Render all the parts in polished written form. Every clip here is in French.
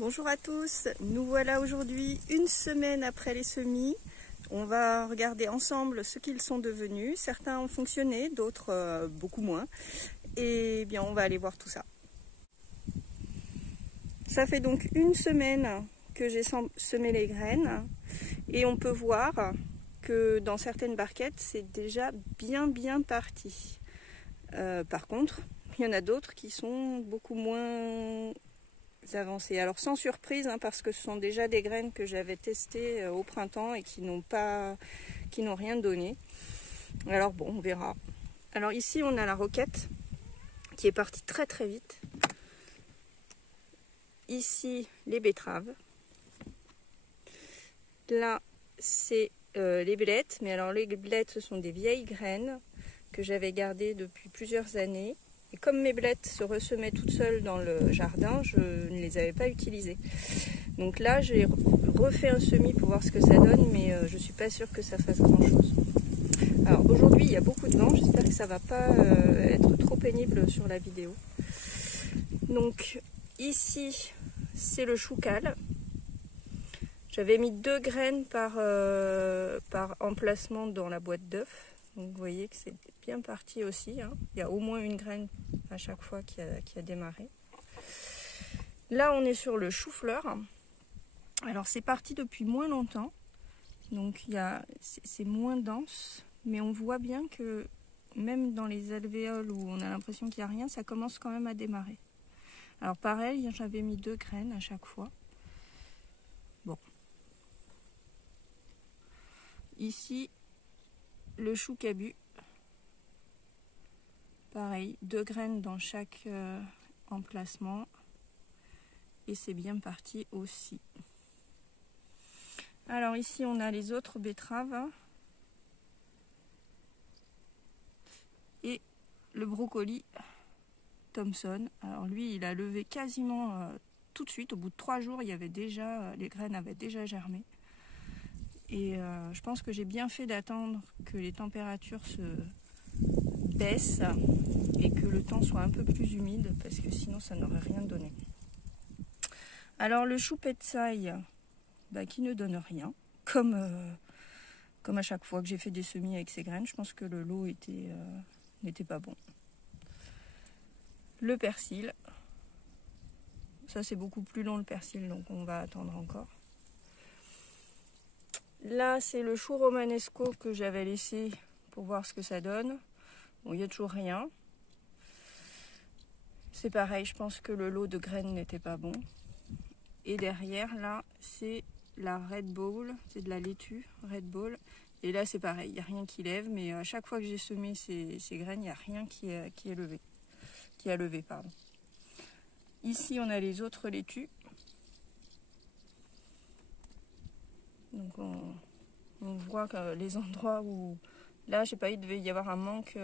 Bonjour à tous, nous voilà aujourd'hui une semaine après les semis. On va regarder ensemble ce qu'ils sont devenus. Certains ont fonctionné, d'autres beaucoup moins. Et bien on va aller voir tout ça. Ça fait donc une semaine que j'ai semé les graines et on peut voir que dans certaines barquettes c'est déjà bien parti. Par contre, il y en a d'autres qui sont beaucoup moins avancées. Alors sans surprise, parce que ce sont déjà des graines que j'avais testées au printemps et qui n'ont rien donné. Alors bon, on verra. Alors ici on a la roquette qui est partie très vite. Ici les betteraves. Là c'est les blettes, mais alors les blettes ce sont des vieilles graines que j'avais gardées depuis plusieurs années. Et comme mes blettes se ressemaient toutes seules dans le jardin, je ne les avais pas utilisées. Donc là, j'ai refait un semis pour voir ce que ça donne, mais je ne suis pas sûre que ça fasse grand-chose. Alors aujourd'hui, il y a beaucoup de vent. J'espère que ça ne va pas être trop pénible sur la vidéo. Donc ici, c'est le chou cal. J'avais mis 2 graines par emplacement dans la boîte d'œufs. Donc vous voyez que c'est bien parti aussi. Il y a au moins une graine à chaque fois qui a démarré. Là on est sur le chou-fleur. Alors c'est parti depuis moins longtemps. Donc c'est moins dense. Mais on voit bien que même dans les alvéoles où on a l'impression qu'il n'y a rien, ça commence quand même à démarrer. Alors pareil, j'avais mis 2 graines à chaque fois. Bon. Ici, le chou cabu. Pareil, 2 graines dans chaque emplacement. Et c'est bien parti aussi. Alors ici, on a les autres betteraves. Et le brocoli Thompson. Alors lui, il a levé quasiment tout de suite. Au bout de 3 jours, il y avait déjà, les graines avaient déjà germé. Et je pense que j'ai bien fait d'attendre que les températures se baissent et que le temps soit un peu plus humide parce que sinon ça n'aurait rien donné. Alors le chou petsai qui ne donne rien, comme à chaque fois que j'ai fait des semis avec ces graines. Je pense que le lot n'était pas bon. Le persil, ça c'est beaucoup plus long le persil, donc on va attendre encore. Là c'est le chou romanesco que j'avais laissé pour voir ce que ça donne. Bon, il n'y a toujours rien. C'est pareil, je pense que le lot de graines n'était pas bon. Et derrière, là, c'est la Red Ball, c'est de la laitue Red Ball. Et là, c'est pareil, il n'y a rien qui lève, mais à chaque fois que j'ai semé ces graines, il n'y a rien qui a levé. Pardon. Ici, on a les autres laitues. Donc, on voit que les endroits où... Là, je sais pas, il devait y avoir un manque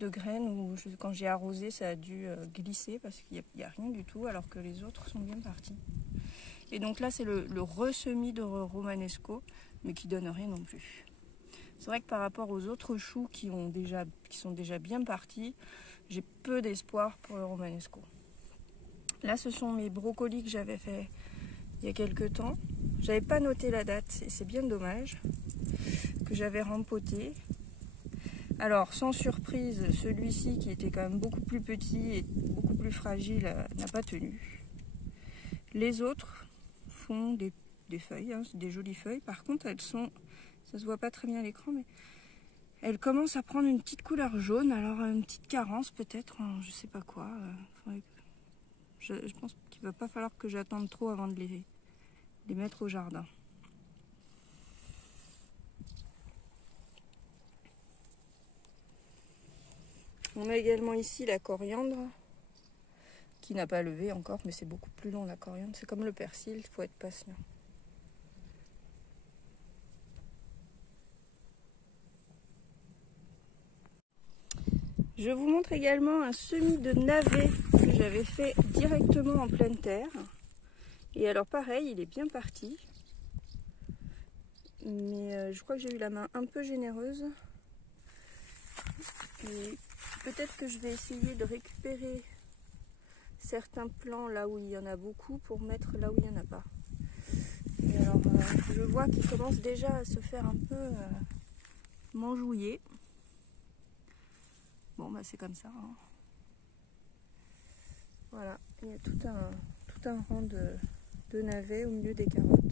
de graines où quand j'ai arrosé ça a dû glisser parce qu'il n'y a rien du tout alors que les autres sont bien partis. Et donc là c'est le ressemis de romanesco mais qui donne rien non plus. C'est vrai que par rapport aux autres choux qui sont déjà bien partis, j'ai peu d'espoir pour le romanesco. Là ce sont mes brocolis que j'avais fait il y a quelques temps. J'avais pas noté la date et c'est bien dommage, que j'avais rempoté. Alors, sans surprise, celui-ci qui était quand même beaucoup plus petit et beaucoup plus fragile n'a pas tenu. Les autres font des feuilles, des jolies feuilles. Par contre, elles sont, ça se voit pas très bien à l'écran, mais elles commencent à prendre une petite couleur jaune. Alors, une petite carence peut-être, je sais pas quoi. Je pense qu'il va pas falloir que j'attende trop avant de les mettre au jardin. On a également ici la coriandre qui n'a pas levé encore, mais c'est beaucoup plus long la coriandre. C'est comme le persil, il faut être patient. Je vous montre également un semis de navet que j'avais fait directement en pleine terre. Et alors pareil, il est bien parti. Mais je crois que j'ai eu la main un peu généreuse. Et peut-être que je vais essayer de récupérer certains plants là où il y en a beaucoup pour mettre là où il n'y en a pas. Et alors je vois qu'il commence déjà à se faire un peu manjouiller. Bon bah c'est comme ça. Hein. Voilà, il y a tout un rang de navets au milieu des carottes.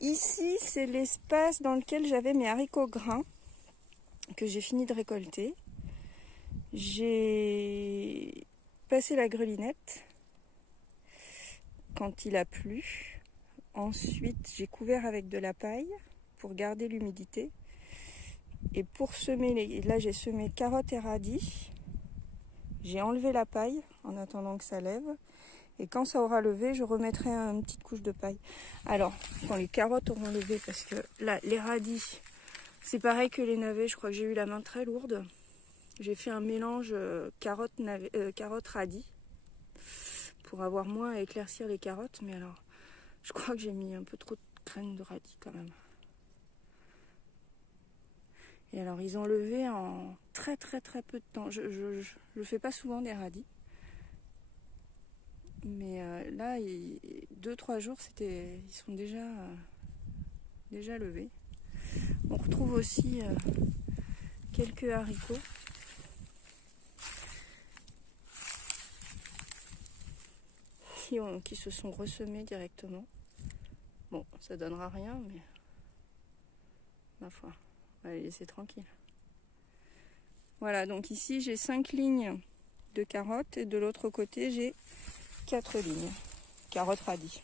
Ici, c'est l'espace dans lequel j'avais mes haricots grains que j'ai fini de récolter. J'ai passé la grelinette quand il a plu. Ensuite, j'ai couvert avec de la paille pour garder l'humidité. Et pour semer, là j'ai semé carottes et radis. J'ai enlevé la paille en attendant que ça lève. Et quand ça aura levé, je remettrai une petite couche de paille. Alors, quand les carottes auront levé, parce que là, les radis, c'est pareil que les navets, je crois que j'ai eu la main très lourde. J'ai fait un mélange carottes-radis pour avoir moins à éclaircir les carottes. Mais alors, je crois que j'ai mis un peu trop de graines de radis quand même. Et alors, ils ont levé en très peu de temps. Je fais pas souvent des radis. Mais là, 2-3 jours, ils sont déjà levés. On retrouve aussi quelques haricots. Qui se sont ressemés directement. Bon, ça donnera rien, mais ma foi, on va les laisser tranquilles. Voilà, donc ici j'ai 5 lignes de carottes et de l'autre côté j'ai 4 lignes. Carottes radis.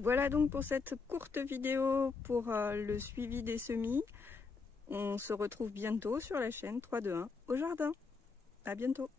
Voilà donc pour cette courte vidéo pour le suivi des semis. On se retrouve bientôt sur la chaîne 3-2-1 au jardin. À bientôt.